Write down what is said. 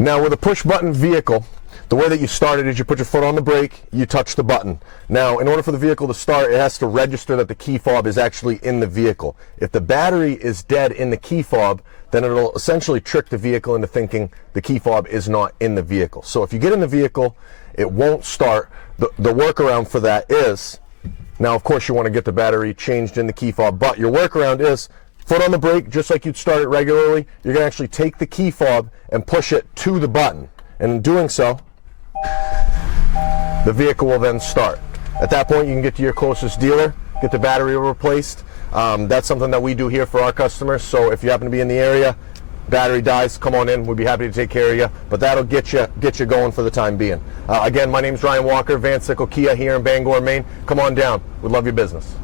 Now with a push button vehicle, the way that you start it is you put your foot on the brake, you touch the button. Now in order for the vehicle to start, it has to register that the key fob is actually in the vehicle. If the battery is dead in the key fob, then it'll essentially trick the vehicle into thinking the key fob is not in the vehicle. So if you get in the vehicle, it won't start. The workaround for that is, now of course you want to get the battery changed in the key fob, but your workaround is foot on the brake, just like you'd start it regularly. You're going to actually take the key fob and push it to the button. And in doing so, the vehicle will then start. At that point, you can get to your closest dealer, get the battery replaced. That's something that we do here for our customers. So if you happen to be in the area, battery dies, come on in. We'd be happy to take care of you. But that'll get you going for the time being. Again, my name's Ryan Walker, Van Sickle Kia here in Bangor, Maine. Come on down. We'd love your business.